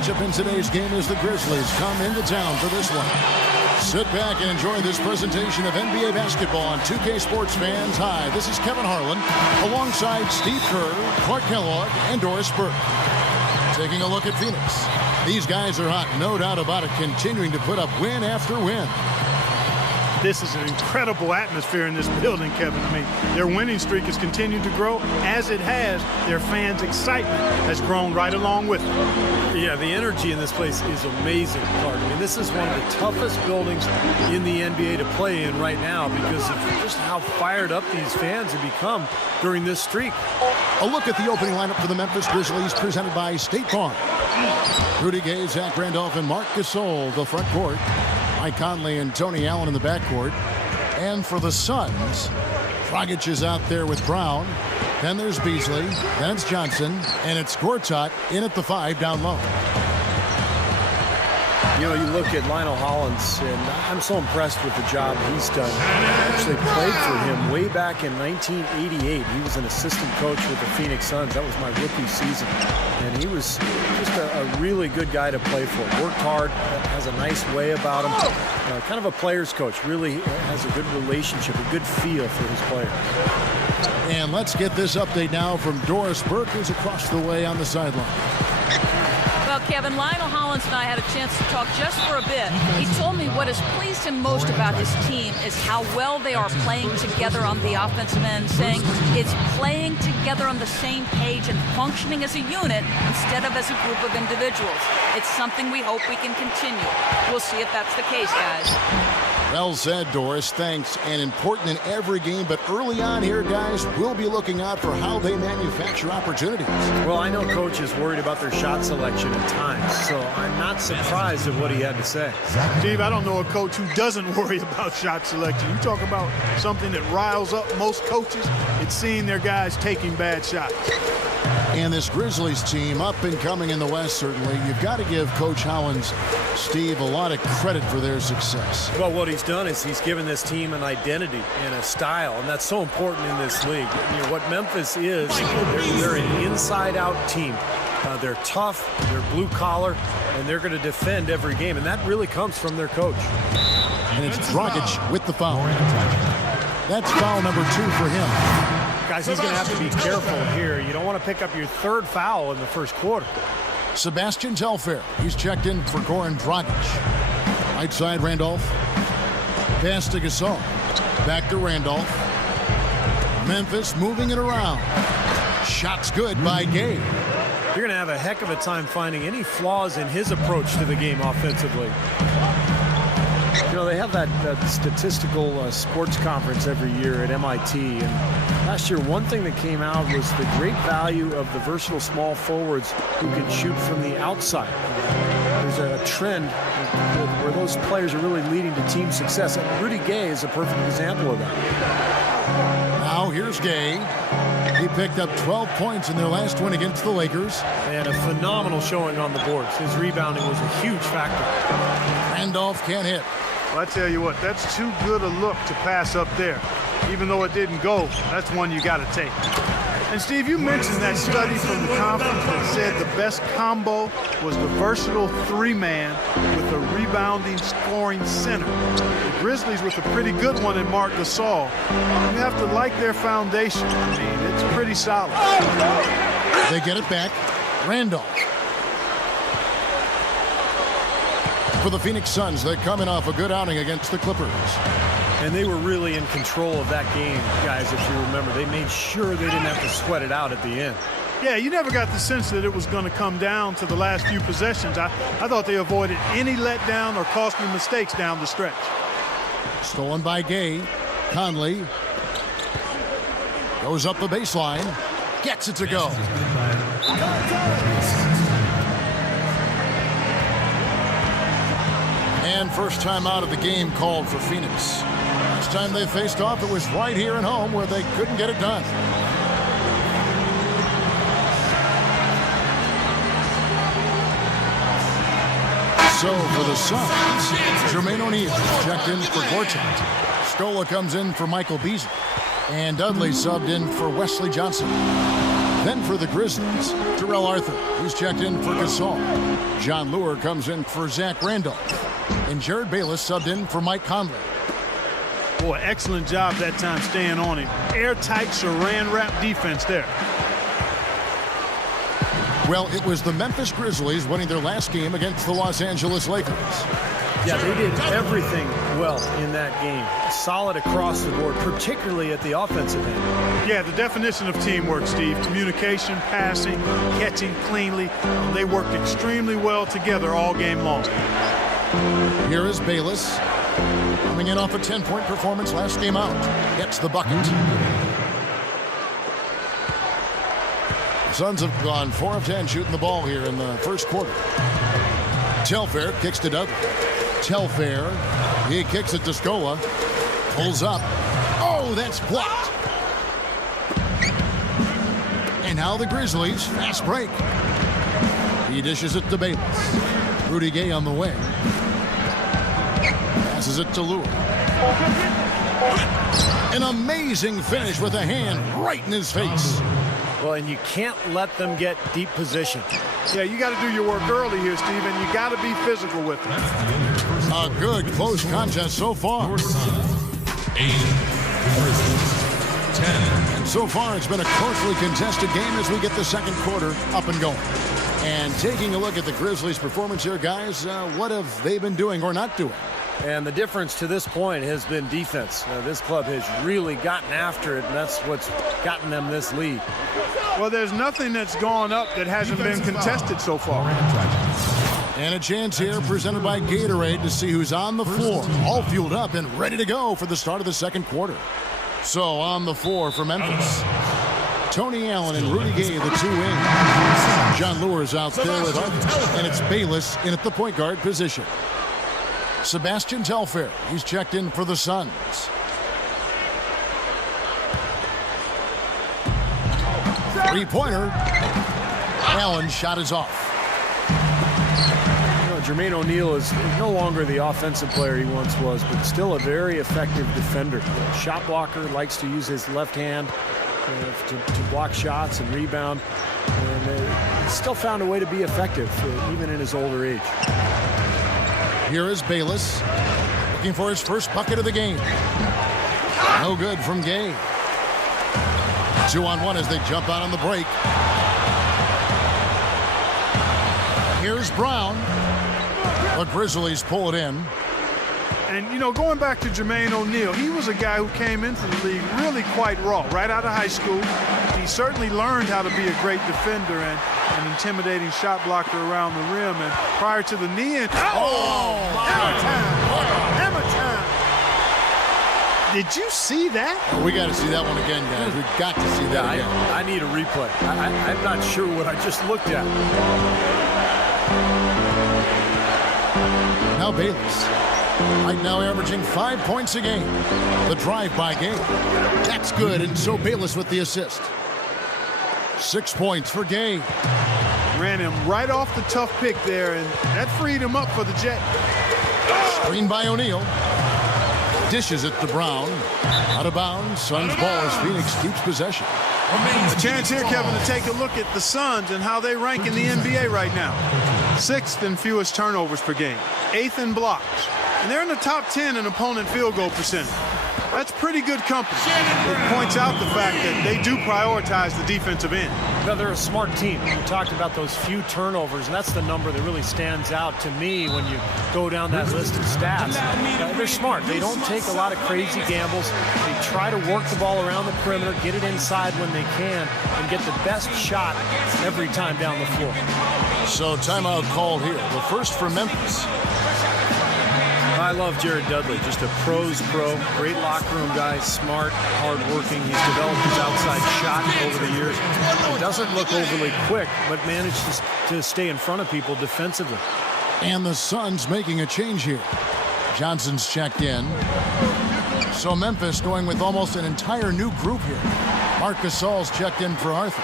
Matchup in today's game as the Grizzlies come into town for this one. Sit back and enjoy this presentation of NBA basketball on 2K Sports fans. Hi, this is Kevin Harlan alongside Steve Kerr, Clark Kellogg, and Doris Burke. Taking a look at Phoenix. These guys are hot, no doubt about it, continuing to put up win after win. This is an incredible atmosphere in this building, Kevin. I mean, their winning streak has continued to grow. As it has, their fans' excitement has grown right along with it. Yeah, the energy in this place is amazing, Clark. I mean, this is one of the toughest buildings in the NBA to play in right now because of just how fired up these fans have become during this streak. A look at the opening lineup for the Memphis Grizzlies presented by State Farm. Rudy Gay, Zach Randolph, and Marc Gasol, the front court. Mike Conley and Tony Allen in the backcourt. And for the Suns, Dragic is out there with Brown. Then there's Beasley. Then it's Johnson. And it's Gortat in at the 5 down low. You know, you look at Lionel Hollins, and I'm so impressed with the job he's done. I actually played for him way back in 1988. He was an assistant coach with the Phoenix Suns. That was my rookie season. And he was just a really good guy to play for. Worked hard, has a nice way about him. Kind of a player's coach. Really has a good relationship, a good feel for his players. And let's get this update now from Doris Burke, who's across the way on the sideline. Well, Kevin, Lionel Hollins and I had a chance to talk just for a bit. He told me what has pleased him most about his team is how well they are playing together on the offensive end, saying it's playing together on the same page and functioning as a unit instead of as a group of individuals. It's something we hope we can continue. We'll see if that's the case, guys. Well said, Doris. Thanks. And important in every game, but early on here, guys, we'll be looking out for how they manufacture opportunities. Well, I know Coach is worried about their shot selection at times, so I'm not surprised at what he had to say. Steve, I don't know a coach who doesn't worry about shot selection. You talk about something that riles up most coaches, it's seeing their guys taking bad shots. And this Grizzlies team, up and coming in the West, certainly. You've got to give Coach Hollins, Steve, a lot of credit for their success. Well, what he's done is he's given this team an identity and a style, and that's so important in this league. You know, what Memphis is, they're an inside-out team. They're tough, they're blue-collar, and they're going to defend every game, and that really comes from their coach. And it's Dragic with the foul. That's foul number 2 for him. Guys, he's going to have to be careful here. You don't want to pick up your 3rd foul in the first quarter. Sebastian Telfair, he's checked in for Goran Dragic. Right side, Randolph. Pass to Gasol. Back to Randolph. Memphis moving it around. Shot's good by Gay. You're going to have a heck of a time finding any flaws in his approach to the game offensively. You know, they have that statistical sports conference every year at MIT, and last year one thing that came out was the great value of the versatile small forwards who can shoot from the outside. There's a trend where those players are really leading to team success, and Rudy Gay is a perfect example of that. Now here's Gay. He picked up 12 points in their last win against the Lakers. And a phenomenal showing on the boards. His rebounding was a huge factor. Randolph can't hit. Well, I tell you what, that's too good a look to pass up there. Even though it didn't go, that's one you got to take. And Steve, you mentioned that study from the conference that said the best combo was the versatile 3-man with a rebounding, scoring center. The Grizzlies with a pretty good one in Marc Gasol. You have to like their foundation. I mean, it's pretty solid. They get it back. Randolph. For the Phoenix Suns, they're coming off a good outing against the Clippers. And they were really in control of that game, guys, if you remember. They made sure they didn't have to sweat it out at the end. Yeah, you never got the sense that it was going to come down to the last few possessions. I thought they avoided any letdown or costly mistakes down the stretch. Stolen by Gay. Conley goes up the baseline. Gets it to go. And first time out of the game called for Phoenix. Last time they faced off, it was right here at home where they couldn't get it done. So for the Suns, Jermaine O'Neal checked in for Gortat. Scola comes in for Michael Beasley. And Dudley subbed in for Wesley Johnson. Then for the Grizzlies, Terrell Arthur. He's checked in for Gasol. John Lure comes in for Zach Randolph. And Jared Bayless subbed in for Mike Conley. Boy, excellent job that time staying on him. Airtight saran wrap defense there. Well, it was the Memphis Grizzlies winning their last game against the Los Angeles Lakers. Yeah, they did everything well in that game. Solid across the board, particularly at the offensive end. Yeah, the definition of teamwork, Steve. Communication, passing, catching cleanly. They worked extremely well together all game long. Here is Bayless, coming in off a 10-point performance last game out. Gets the bucket. The Suns have gone 4 of 10 shooting the ball here in the first quarter. Telfair kicks to Dudley. Telfair, he kicks it to Scola. Pulls up. Oh, that's blocked. And now the Grizzlies, fast break. He dishes it to Bayless. Rudy Gay on the wing. Passes it to Lure. An amazing finish with a hand right in his face. Well, and you can't let them get deep position. Yeah, you got to do your work early here, Steve, and you got to be physical with them. A good close contest so far. 8, 10. And so far, it's been a closely contested game as we get the second quarter up and going. And taking a look at the Grizzlies' performance here, guys, what have they been doing or not doing? And the difference to this point has been defense. This club has really gotten after it, and that's what's gotten them this lead. Well, there's nothing that's gone up that hasn't been contested so far. And a chance here presented by Gatorade to see who's on the floor, all fueled up and ready to go for the start of the second quarter. So on the floor for Memphis, Tony Allen and Rudy Gay, the two wings. John Lure's out there with Arthur, and it's Bayless in at the point guard position. Sebastian Telfair, he's checked in for the Suns. Three-pointer. Allen's shot is off. Jermaine O'Neal is no longer the offensive player he once was, but still a very effective defender. Shot blocker, likes to use his left hand to block shots and rebound. And still found a way to be effective, even in his older age. Here is Bayless, looking for his first bucket of the game. No good from Gay. 2-on-1 as they jump out on the break. Here's Brown. The Grizzlies pull it in. And, you know, going back to Jermaine O'Neal, he was a guy who came into the league really quite raw, right out of high school. He certainly learned how to be a great defender and an intimidating shot blocker around the rim. And prior to the knee injury, hammer time! Did you see that? We got to see that one again, guys. We've got to see that again. I need a replay. I'm not sure what I just looked at. Now Bayless, right now averaging 5 points a game. The drive by Gay. That's good, and so Bayless with the assist. 6 points for Gay. Ran him right off the tough pick there, and that freed him up for the Jet. Screen by O'Neal. Dishes it to Brown. Out of bounds. Suns ball as Phoenix keeps possession. A chance here, Kevin, to take a look at the Suns and how they rank in the NBA right now. 6th in fewest turnovers per game. 8th in blocks. And they're in the top 10 in opponent field goal percentage. That's pretty good company. It points out the fact that they do prioritize the defensive end. No, they're a smart team. We talked about those few turnovers, and that's the number that really stands out to me when you go down that list of stats. They're smart. They don't take a lot of crazy gambles. They try to work the ball around the perimeter, get it inside when they can, and get the best shot every time down the floor. So timeout called here. The first for Memphis. I love Jared Dudley, just a pro's pro, great locker room guy, smart, hardworking. He's developed his outside shot over the years. He doesn't look overly quick, but manages to stay in front of people defensively. And the Suns making a change here. Johnson's checked in. So Memphis going with almost an entire new group here. Marc Gasol's checked in for Arthur.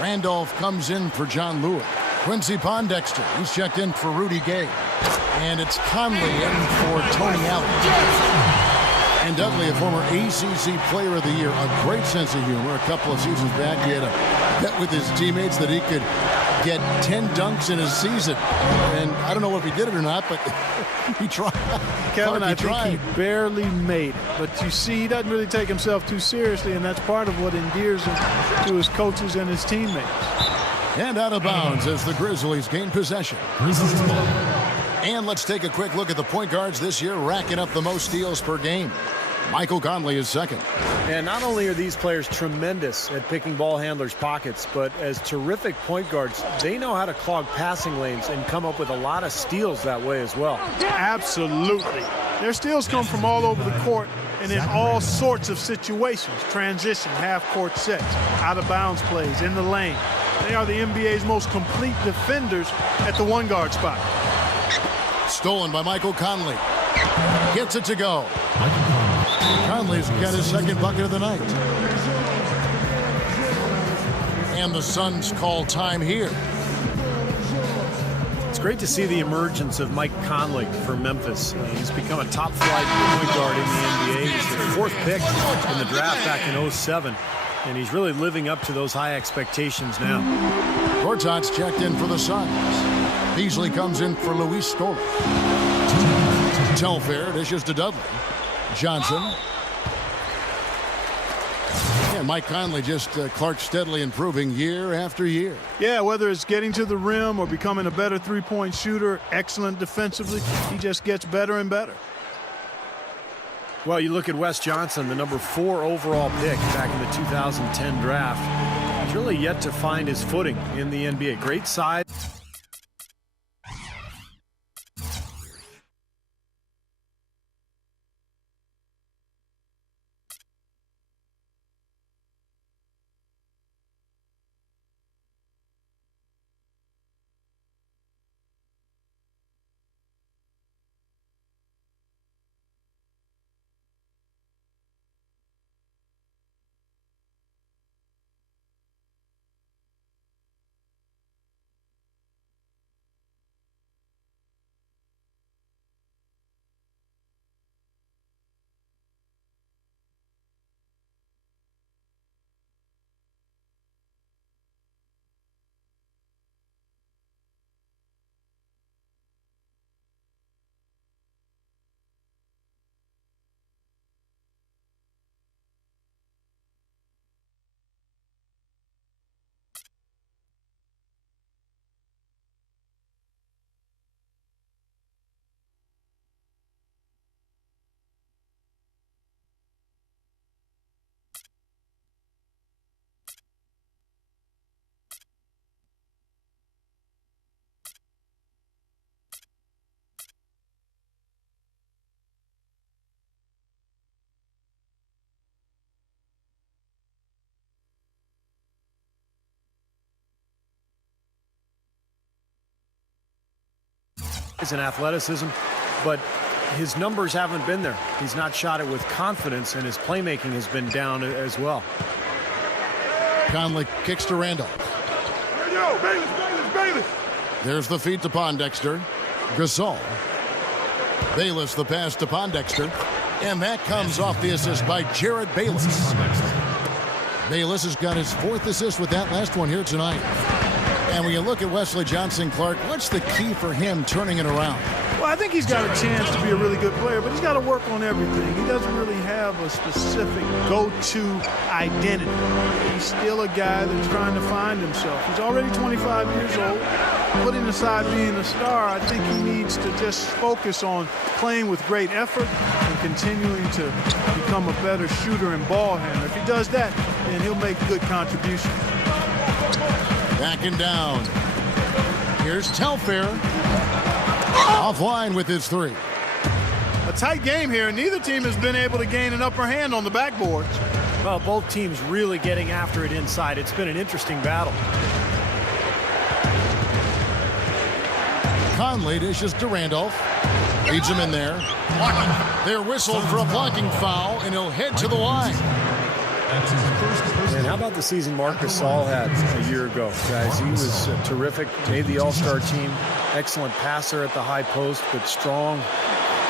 Randolph comes in for John Lure. Quincy Pondexter, he's checked in for Rudy Gay. And it's Conley in for Tony Allen. And Dudley, a former ACC Player of the Year, a great sense of humor. A couple of seasons back, he had a bet with his teammates that he could get 10 dunks in a season. And I don't know if he did it or not, but he tried. Kevin, I think he barely made it. But you see, he doesn't really take himself too seriously, and that's part of what endears him to his coaches and his teammates. And out of bounds as the Grizzlies gain possession. And let's take a quick look at the point guards this year, racking up the most steals per game. Michael Conley is second. And not only are these players tremendous at picking ball handlers' pockets, but as terrific point guards, they know how to clog passing lanes and come up with a lot of steals that way as well. Absolutely. Their steals come from all over the court and in all sorts of situations. Transition, half-court sets, out-of-bounds plays, in the lane. They are the NBA's most complete defenders at the one-guard spot. Stolen by Michael Conley. Gets it to go. Conley's got his second bucket of the night. And the Suns call time here. It's great to see the emergence of Mike Conley for Memphis. He's become a top-flight point guard in the NBA. He's the fourth pick in the draft back in 2007. And he's really living up to those high expectations now. Gortat's checked in for the Suns. Beasley comes in for Luis Scola. Telfair dishes to Dudley. Johnson. And Mike Conley just Clark steadily improving year after year. Yeah, whether it's getting to the rim or becoming a better three-point shooter, excellent defensively, he just gets better and better. Well, you look at Wes Johnson, the number 4 overall pick back in the 2010 draft. He's really yet to find his footing in the NBA. Great size. In athleticism, but his numbers haven't been there. He's not shot it with confidence, and his playmaking has been down as well. Conley kicks to Randolph. Yo, Bayless. There's the feed to Pondexter. Gasol. Bayless the pass to Pondexter. And that comes off the assist by Jared Bayless. Bayless has got his 4th assist with that last one here tonight. And when you look at Wesley Johnson, Clark, what's the key for him turning it around? Well, I think he's got a chance to be a really good player, but he's got to work on everything. He doesn't really have a specific go-to identity. He's still a guy that's trying to find himself. He's already 25 years old. Putting aside being a star, I think he needs to just focus on playing with great effort and continuing to become a better shooter and ball handler. If he does that, then he'll make good contributions. Backing down. Here's Telfair. Offline with his 3. A tight game here, and neither team has been able to gain an upper hand on the backboards. Well, both teams really getting after it inside. It's been an interesting battle. Conley dishes to Randolph. Leads him in there. They're whistled for a blocking foul, and he'll head to the line. And how about the season Marc Gasol had a year ago, guys? He was terrific, made the All-Star team, excellent passer at the high post, but strong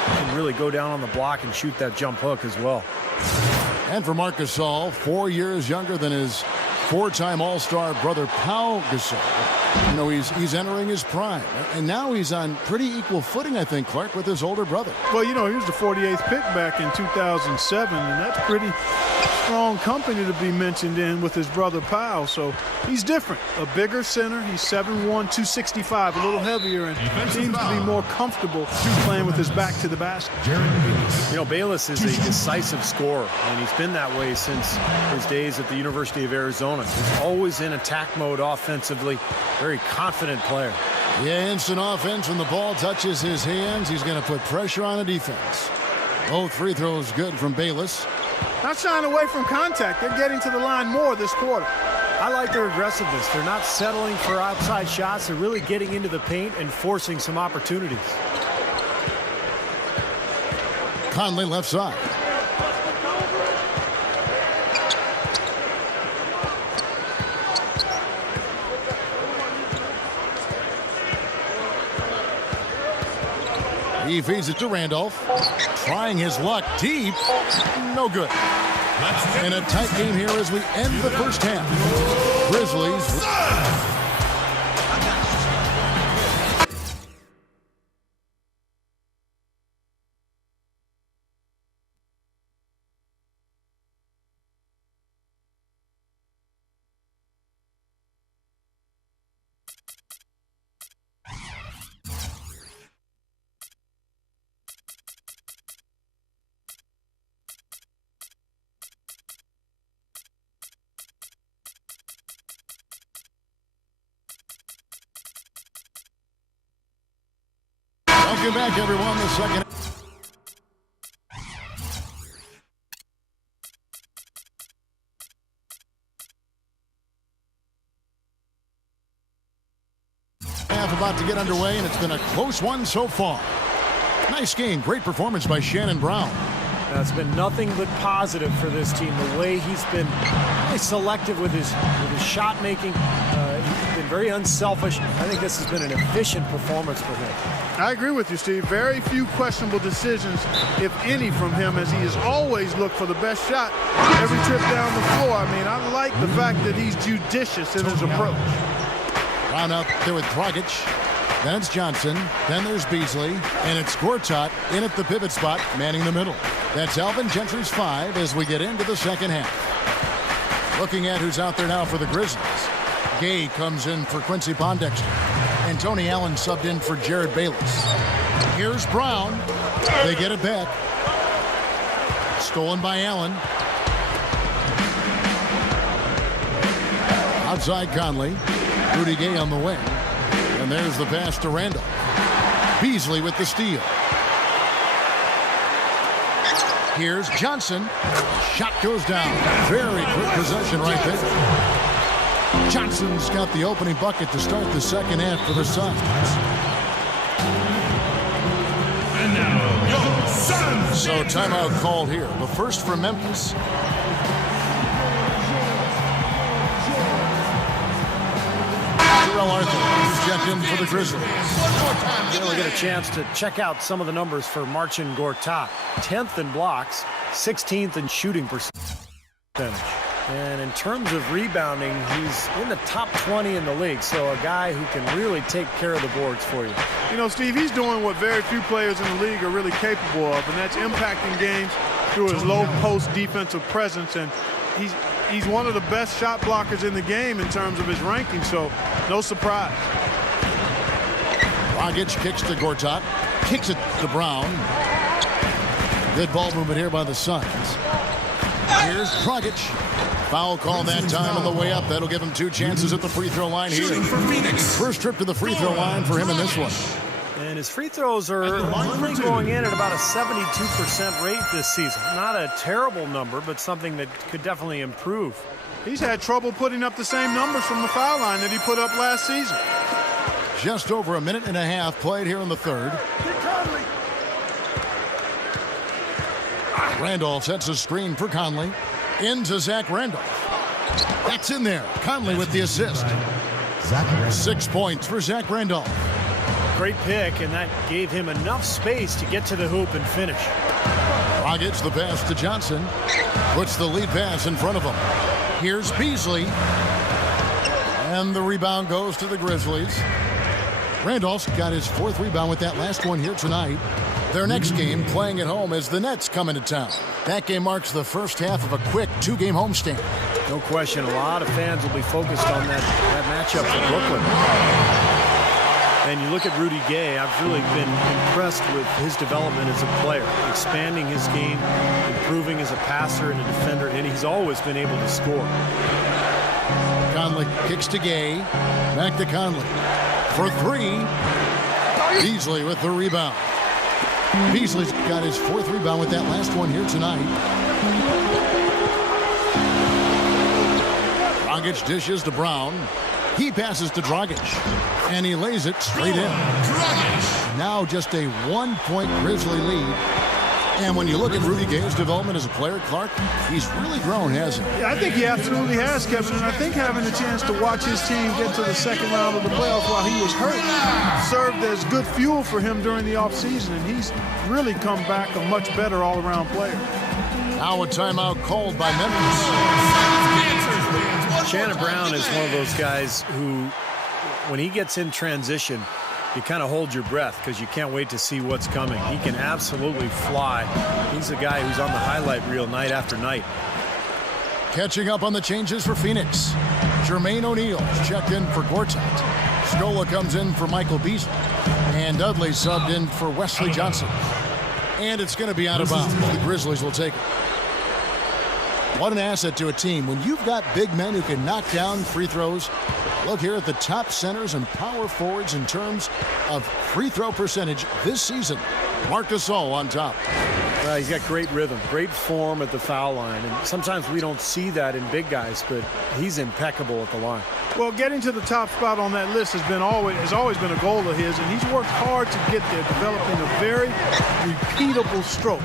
can really go down on the block and shoot that jump hook as well. And for Marc Gasol, 4 years younger than his four-time All-Star brother Pau Gasol. You know, he's entering his prime. And now he's on pretty equal footing, I think, Clark, with his older brother. Well, you know, he was the 48th pick back in 2007, and that's pretty strong company to be mentioned in with his brother Pau. So he's different. A bigger center. He's 7'1", 265, a little heavier, and seems to be more comfortable playing with his back to the basket. You know, Bayless is a decisive scorer, and he's been that way since his days at the University of Arizona. He's always in attack mode offensively. Very confident player. Yeah, instant offense when the ball touches his hands. He's going to put pressure on the defense. Both free throws good from Bayless. Not shying away from contact. They're getting to the line more this quarter. I like their aggressiveness. They're not settling for outside shots. They're really getting into the paint and forcing some opportunities. Conley left side. He feeds it to Randolph. Trying his luck deep. No good. In a tight game here as we end the first half. Grizzlies. Welcome back, everyone. The second half about to get underway, and it's been a close one so far. Nice game. Great performance by Shannon Brown. It's been nothing but positive for this team. The way he's been really selective with his shot making. He's been very unselfish. I think this has been an efficient performance for him. I agree with you, Steve. Very few questionable decisions, if any, from him, as he has always looked for the best shot every trip down the floor. I mean, I like the fact that he's judicious in his approach. Brown out there with Dragic. Then it's Johnson. Then there's Beasley. And it's Gortat in at the pivot spot, manning the middle. That's Alvin Gentry's 5 as we get into the second half. Looking at who's out there now for the Grizzlies. Gay comes in for Quincy Pondexter. And Tony Allen subbed in for Jared Bayless. Here's Brown. They get it back. Stolen by Allen. Outside Conley. Rudy Gay on the wing. And there's the pass to Randolph. Beasley with the steal. Here's Johnson. Shot goes down. Very quick possession right there. Johnson's got the opening bucket to start the second half for the Suns. And now, your Suns. So timeout called here. The first for Memphis. Terrell Arthur checked in for the Grizzlies. We'll get a chance to check out some of the numbers for Marcin Gortat. 10th in blocks, 16th in shooting percentage. And in terms of rebounding, he's in the top 20 in the league. So a guy who can really take care of the boards for you. You know, Steve, he's doing what very few players in the league are really capable of, and that's impacting games through his low post defensive presence. And he's one of the best shot blockers in the game in terms of his ranking, so no surprise. Dragic kicks to Gortat. Kicks it to Brown. Good ball movement here by the Suns. Here's Dragic. Foul call that time on the way up. That'll give him 2 chances at the free throw line here. First trip to the free throw line for him in this one. And his free throws are only going in at about a 72% rate this season. Not a terrible number, but something that could definitely improve. He's had trouble putting up the same numbers from the foul line that he put up last season. Just over a minute and a half played here in the third. Randolph sets a screen for Conley. Into Zach Randolph. That's in there. Conley with the assist. 6 points for Zach Randolph. Great pick, and that gave him enough space to get to the hoop and finish. Dragic, the pass to Johnson. Puts the lead pass in front of him. Here's Beasley. And the rebound goes to the Grizzlies. Randolph's got his 4th rebound with that last one here tonight. Their next game playing at home as the Nets come into town. That game marks the first half of a quick 2-game homestand. No question, a lot of fans will be focused on that matchup for Brooklyn. And you look at Rudy Gay, I've really been impressed with his development as a player, expanding his game, improving as a passer and a defender, and he's always been able to score. Conley kicks to Gay. Back to Conley. For 3. Beasley with the rebound. Beasley's got his 4th rebound with that last one here tonight. Dragic dishes to Brown. He passes to Dragic. And he lays it straight in. Now just a 1-point Grizzly lead. And when you look at Rudy Gay's development as a player, Clark, he's really grown, hasn't he? Yeah, I think he absolutely has, Kevin. And I think having a chance to watch his team get to the second round of the playoffs while he was hurt served as good fuel for him during the offseason. And he's really come back a much better all-around player. Now a timeout called by Memphis. Shannon Brown is one of those guys who, when he gets in transition, you kind of hold your breath because you can't wait to see what's coming. He can absolutely fly. He's a guy who's on the highlight reel night after night. Catching up on the changes for Phoenix. Jermaine O'Neal checked in for Gortat. Scola comes in for Michael Beasley. And Dudley subbed in for Wesley Johnson. And it's going to be out of bounds. The Grizzlies will take it. What an asset to a team when you've got big men who can knock down free throws. Look here at the top centers and power forwards in terms of free throw percentage this season. Marc Gasol on top. Well, he's got great rhythm, great form at the foul line. And sometimes we don't see that in big guys, but he's impeccable at the line. Well, getting to the top spot on that list has always been a goal of his, and he's worked hard to get there, developing a very repeatable stroke.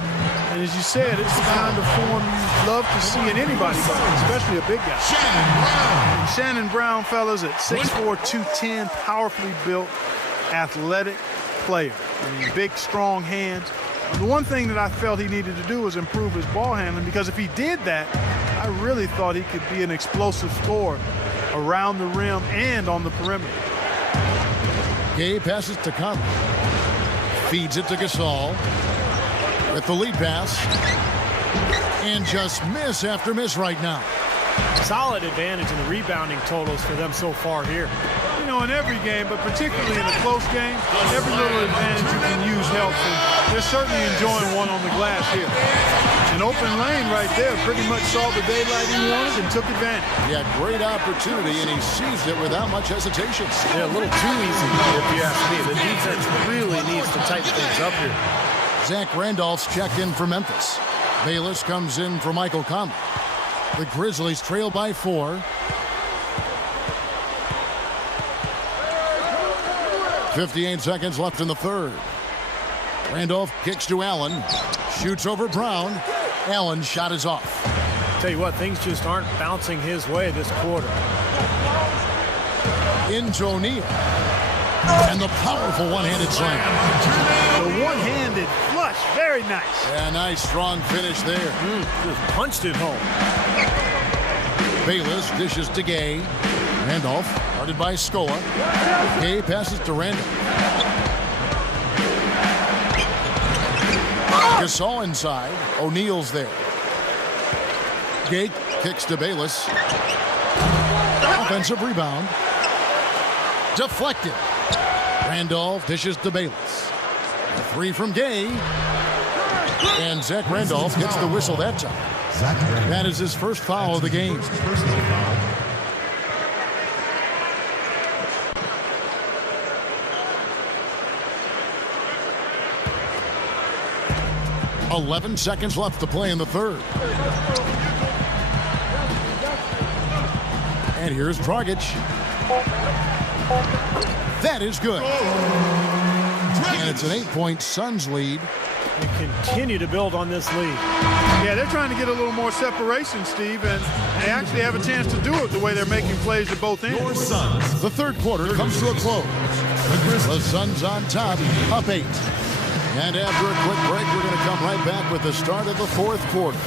And as you said, it's the kind of form you love to see in anybody, especially a big guy. Shannon Brown, fellas, at 6'4", 210, powerfully built, athletic player. I mean, big, strong hands. The one thing that I felt he needed to do was improve his ball handling, because if he did that, I really thought he could be an explosive scorer around the rim and on the perimeter. Gay passes to Conley. Feeds it to Gasol. With the lead pass. And just miss after miss right now. Solid advantage in the rebounding totals for them so far here. You know, in every game, but particularly in a close game, every little advantage you can use helps. And they're certainly enjoying one on the glass here. An open lane right there, pretty much saw the daylight he wanted and took advantage. He had great opportunity, and he seized it without much hesitation. Yeah, a little too easy, if you ask me. The defense really needs to tighten things up here. Zach Randolph's checked in for Memphis. Bayless comes in for Michael Conley. The Grizzlies trail by 4. 58 seconds left in the third. Randolph kicks to Allen. Shoots over Brown. Allen's shot is off. Tell you what, things just aren't bouncing his way this quarter. Into O'Neal. And the powerful one-handed slam. The one-handed flush, very nice. Yeah, nice strong finish there. Just punched it home. Bayless dishes to Gay. Randolph, guarded by Scola. Gay passes to Randolph. Gasol inside. O'Neal's there. Gay kicks to Bayless. Offensive rebound. Deflected. Randolph dishes to Bayless. A 3 from Gay. And Zach Randolph gets the whistle that time. That is his first foul of the game. .11 seconds left to play in the third. And here's Dragic. That is good. And it's an 8-point Suns lead. They continue to build on this lead. Yeah, they're trying to get a little more separation, Steve, and they actually have a chance to do it the way they're making plays at both ends. The third quarter comes to a close. The Suns on top, up 8. And after a quick break, we're going to come right back with the start of the fourth quarter.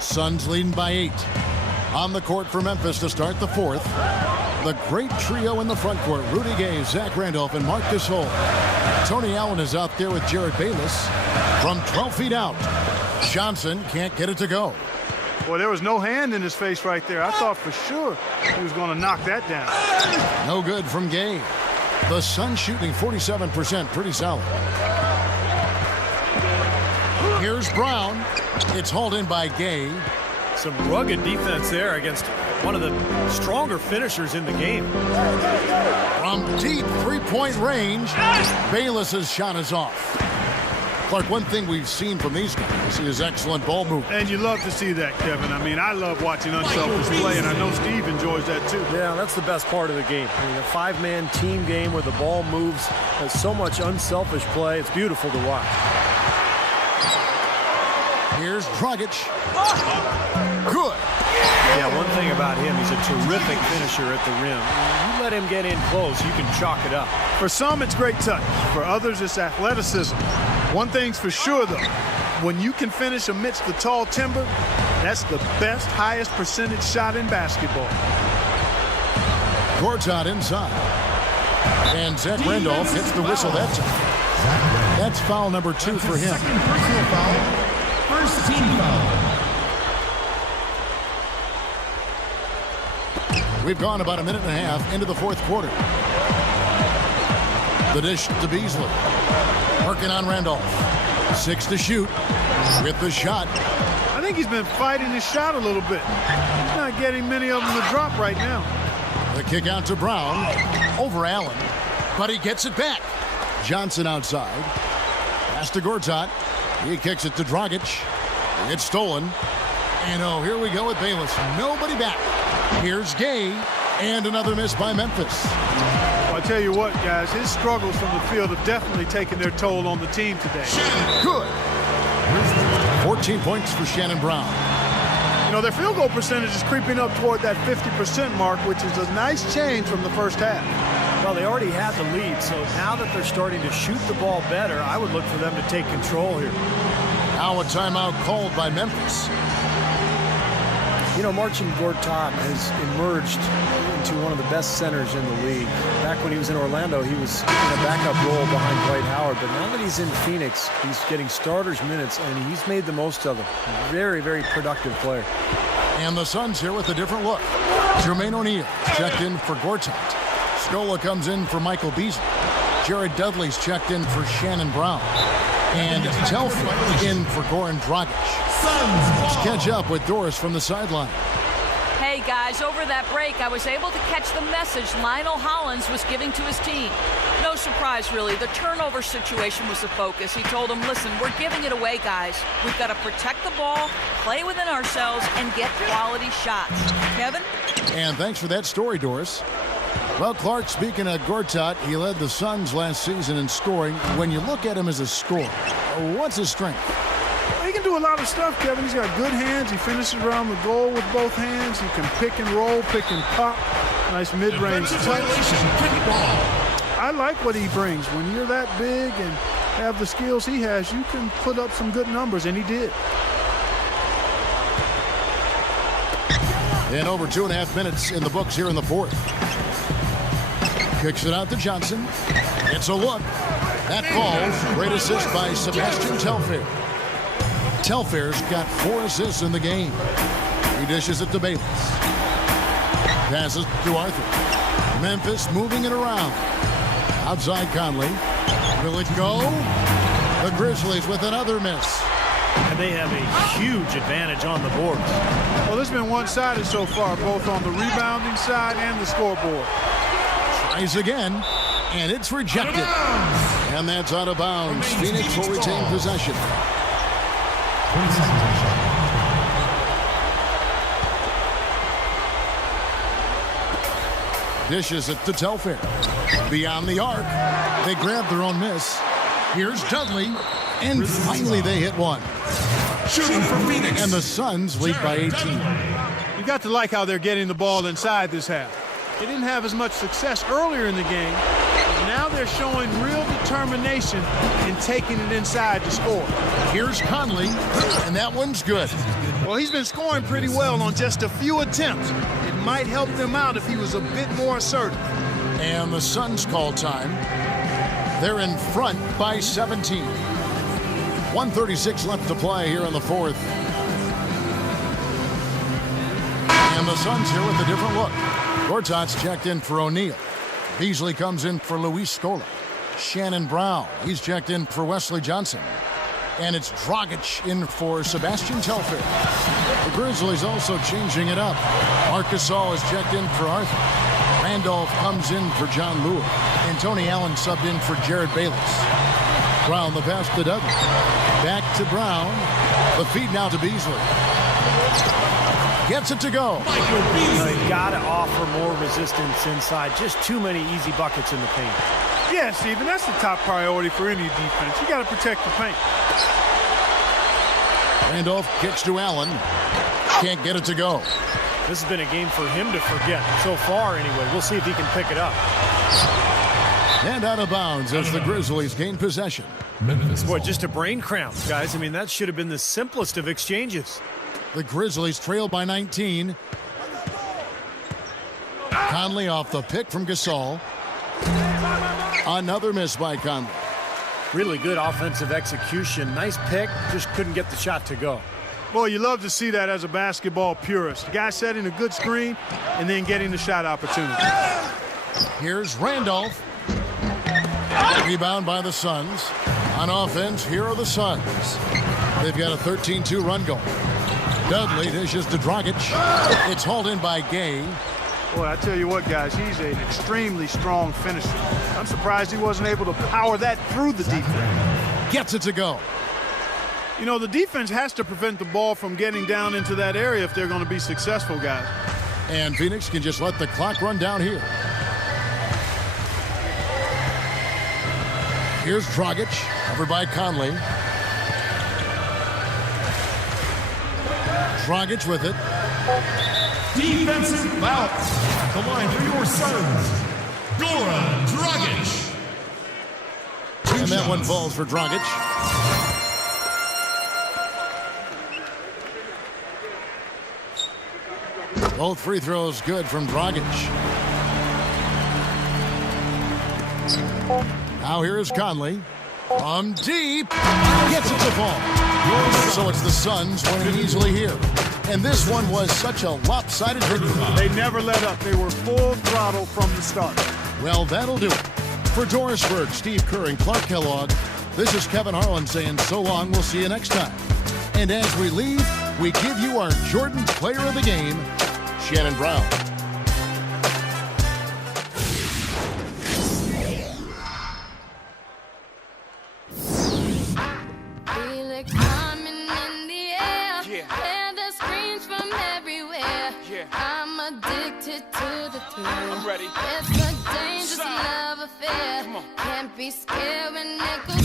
Suns leading by 8. On the court for Memphis to start the fourth. The great trio in the front court, Rudy Gay, Zach Randolph, and Marc Gasol. Tony Allen is out there with Jared Bayless from 12 feet out. Johnson can't get it to go. Boy, there was no hand in his face right there. I thought for sure he was going to knock that down. No good from Gay. The Suns shooting 47%, pretty solid. Here's Brown. It's hauled in by Gay. Some rugged defense there against one of the stronger finishers in the game. From deep three-point range, Bayless's shot is off. Clark, one thing we've seen from these guys is excellent ball movement. And you love to see that, Kevin. I mean, I love watching unselfish play, and I know Steve enjoys that too. Yeah, that's the best part of the game. I mean, a five-man team game where the ball moves, has so much unselfish play. It's beautiful to watch. Here's Dragic. Good. Yeah, one thing about him, he's a terrific finisher at the rim. You let him get in close, you can chalk it up. For some, it's great touch. For others, it's athleticism. One thing's for sure, though. When you can finish amidst the tall timber, that's the best, highest percentage shot in basketball. Gortat inside. And Zach Randolph hits the whistle that time. That's foul number 2 for him. Personal foul. First team foul. We've gone about a minute and a half into the fourth quarter. The dish to Beasley. Working on Randolph. 6 to shoot. With the shot. I think he's been fighting his shot a little bit. He's not getting many of them to drop right now. The kick out to Brown. Over Allen. But he gets it back. Johnson outside. Pass to Gortat. He kicks it to Dragic. It's stolen. And oh, here we go with Bayless. Nobody back. Here's Gay. And another miss by Memphis. Well, I tell you what, guys, his struggles from the field have definitely taken their toll on the team today. Good. 14 points for Shannon Brown. You know, their field goal percentage is creeping up toward that 50% mark, which is a nice change from the first half. Well, they already had the lead, so now that they're starting to shoot the ball better, I would look for them to take control here. Now a timeout called by Memphis. You know, Marcin Gortat has emerged into one of the best centers in the league. Back when he was in Orlando, he was in a backup role behind Dwight Howard. But now that he's in Phoenix, he's getting starters minutes, and he's made the most of them. Very, very productive player. And the Suns here with a different look. Jermaine O'Neal checked in for Gortat. Scola comes in for Michael Beasley. Jared Dudley's checked in for Shannon Brown. And Telfair in for Goran Dragic. Let's catch up with Doris from the sideline. Hey guys, over that break, I was able to catch the message Lionel Hollins was giving to his team. No surprise, really. The turnover situation was the focus. He told them, listen, we're giving it away, guys. We've got to protect the ball, play within ourselves, and get quality shots. Kevin? And thanks for that story, Doris. Well, Clark, speaking of Gortat, he led the Suns last season in scoring. When you look at him as a scorer, what's his strength? Well, he can do a lot of stuff, Kevin. He's got good hands. He finishes around the goal with both hands. He can pick and roll, pick and pop. Nice mid-range touch. I like what he brings. When you're that big and have the skills he has, you can put up some good numbers, and he did. And over 2.5 minutes in the books here in the fourth. Kicks it out to Johnson. It's a look. That falls. Great assist by Sebastian Telfair. Telfair's got 4 assists in the game. He dishes it to Bayless. Passes to Arthur. Memphis moving it around. Outside Conley. Will it go? The Grizzlies with another miss. And they have a huge advantage on the board. Well, this has been one-sided so far, both on the rebounding side and the scoreboard. Tries again, and it's rejected. And that's out of bounds. Phoenix will retain possession. Dishes it to Telfair. Beyond the arc. They grab their own miss. Here's Dudley. And finally they hit one. Shooting for Phoenix. And the Suns lead by 18. You got to like how they're getting the ball inside this half. They didn't have as much success earlier in the game. Now they're showing real determination in taking it inside to score. Here's Conley, and that one's good. Well, he's been scoring pretty well on just a few attempts. It might help them out if he was a bit more assertive. And the Suns call time. They're in front by 17. 1:36 left to play here in the fourth. And the Suns here with a different look. Gortat's checked in for O'Neal. Beasley comes in for Luis Scola. Shannon Brown, he's checked in for Wesley Johnson. And it's Dragic in for Sebastian Telfair. The Grizzlies also changing it up. Marc Gasol is checked in for Arthur. Randolph comes in for John Lewis. And Tony Allen subbed in for Jared Bayless. Brown the pass to Douglas. Back to Brown. The feed now to Beasley. Gets it to go. They've got to offer more resistance inside. Just too many easy buckets in the paint. Yeah, Stephen, that's the top priority for any defense. You got to protect the paint. Randolph kicks to Allen. Can't get it to go. This has been a game for him to forget. So far, anyway. We'll see if he can pick it up. And out of bounds as the Grizzlies gain possession. Memphis. Boy, just a brain cramp, guys. I mean, that should have been the simplest of exchanges. The Grizzlies trail by 19. Conley off the pick from Gasol. Another miss by Conley. Really good offensive execution. Nice pick, just couldn't get the shot to go. Boy, you love to see that as a basketball purist. The guy setting a good screen and then getting the shot opportunity. Here's Randolph. Rebound by the Suns. On offense, here are the Suns. They've got a 13-2 run going. Dudley dishes to Dragic. It's hauled in by Gay. Boy, I tell you what, guys, he's an extremely strong finisher. I'm surprised he wasn't able to power that through the defense. Gets it to go. You know, the defense has to prevent the ball from getting down into that area if they're going to be successful, guys. And Phoenix can just let the clock run down here. Here's Dragic, covered by Conley. Dragic with it. Defensive foul. The line for your Suns. Goran Dragic. And that one falls for Dragic. Both free throws good from Dragic. Now here is Conley. From deep. Gets it to fall. So it's the Suns winning easily here. And this one was such a lopsided victory. They never let up. They were full throttle from the start. Well, that'll do it. For Doris Burke, Steve Kerr, and Clark Kellogg, this is Kevin Harlan saying so long. We'll see you next time. And as we leave, we give you our Jordan Player of the Game, Shannon Brown. I'm ready. It's a dangerous love affair. Can't be scared when it goes